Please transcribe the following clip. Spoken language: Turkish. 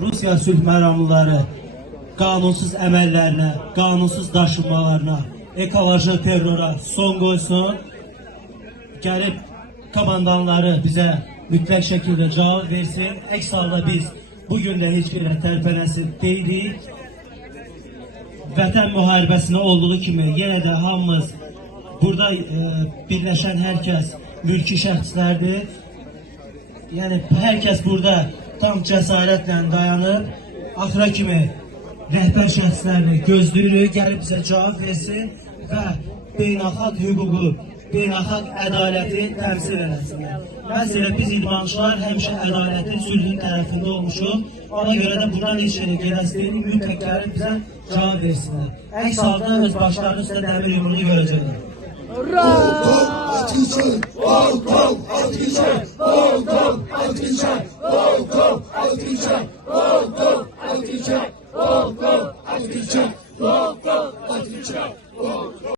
Rusiya sülh məramlıları qanunsuz əməllərinə, qanunsuz daşınmalarına, ekoloji terrora son qoysun. Gəlib komandanları bizə mütləq şəkildə cavab versin. Əks halda biz bugün də heç bir tərpənəsi deyilik. Vətən müharibəsinə olduğu kimi yenə də hamımız burada e, birləşən hər kəs mülki şəxslərdir. Yəni hər kəs burada tam cəsarətlə dayanıb axıra kimi rəhbər şəxslərini gözləyirik, gəlib bizə cavab versin və beynəlxalq hüququ, beynəlxalq ədaləti təmsil eləsinlər. Məsələn, biz idmançılar həmişə ədalətin, sülhün tərəfində olmuşuq. Ona görə də buradan heç yerə gedəsinin mütləq gəlib bizə cavab versinlər. Əks halda öz başlarının üstə dəmir yumruğunu görəcəklər. Hatice, Volkan Hatice, Volkan Hatice, Volkan Oh, go, Atişe, oldu, atişe, oldu, atişe, oldu, atişe, Oh.